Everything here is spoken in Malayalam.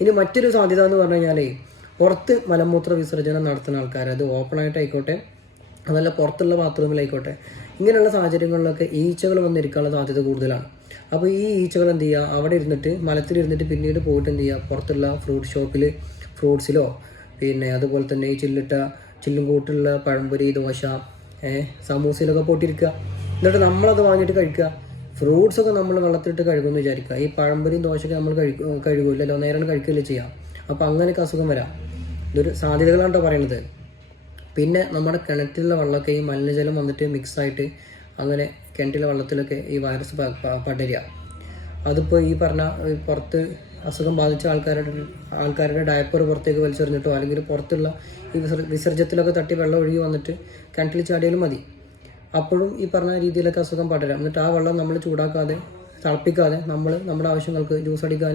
ഇനി മറ്റൊരു സാധ്യത എന്ന് പറഞ്ഞു കഴിഞ്ഞാൽ പുറത്ത് മലമൂത്ര വിസർജനം നടത്തുന്ന ആൾക്കാർ, അത് ഓപ്പണായിട്ടായിക്കോട്ടെ അതല്ല പുറത്തുള്ള ബാത്റൂമിലായിക്കോട്ടെ, ഇങ്ങനെയുള്ള സാഹചര്യങ്ങളിലൊക്കെ ഈച്ചകൾ വന്നിരിക്കാനുള്ള സാധ്യത കൂടുതലാണ്. അപ്പോൾ ഈ ഈച്ചകൾ എന്ത് ചെയ്യുക, അവിടെ ഇരുന്നിട്ട് മലത്തിലിരുന്നിട്ട് പിന്നീട് പോയിട്ട് എന്ത് ചെയ്യുക, പുറത്തുള്ള ഫ്രൂട്ട് ഷോപ്പിൽ ഫ്രൂട്ട്സിലോ പിന്നെ അതുപോലെ തന്നെ ഈ ചില്ലും കൂട്ടുള്ള പഴംപൊരി, ദോശ, സമൂസയിലൊക്കെ പോട്ടിരിക്കുക. എന്നിട്ട് നമ്മളത് വാങ്ങിയിട്ട് കഴിക്കുക. ഫ്രൂട്ട്സൊക്കെ നമ്മൾ വെള്ളത്തിലിട്ട് കഴുകുമെന്ന് വിചാരിക്കുക. ഈ പഴംപൊരിയും ദോശയൊക്കെ നമ്മൾ കഴുകില്ലല്ലോ, നേരം കഴിക്കുകയല്ലേ ചെയ്യാം. അപ്പോൾ അങ്ങനെയൊക്കെ അസുഖം വരാം. ഇതൊരു സാധ്യതകളാണ് പറയുന്നത്. പിന്നെ നമ്മുടെ കിണറ്റിലുള്ള വെള്ളമൊക്കെ ഈ മലിനജലം വന്നിട്ട് മിക്സായിട്ട് അങ്ങനെ കിണറ്റിലെ വെള്ളത്തിലൊക്കെ ഈ വൈറസ് പടരുക. അതിപ്പോൾ ഈ പറഞ്ഞ പുറത്ത് അസുഖം ബാധിച്ച ആൾക്കാരുടെ ഡയപ്പർ പുറത്തേക്ക് വലിച്ചെറിഞ്ഞിട്ടോ അല്ലെങ്കിൽ പുറത്തുള്ള ഈ വിസർജ്യത്തിലൊക്കെ തട്ടി വെള്ളം ഒഴുകി വന്നിട്ട് കിണറ്റിൽ ചാടിയാലും മതി. അപ്പോഴും ഈ പറഞ്ഞ രീതിയിലൊക്കെ അസുഖം പടരാം. എന്നിട്ട് ആ വെള്ളം നമ്മൾ ചൂടാക്കാതെ തിളപ്പിക്കാതെ നമ്മൾ നമ്മുടെ ആവശ്യങ്ങൾക്ക് ജ്യൂസ് അടിക്കാൻ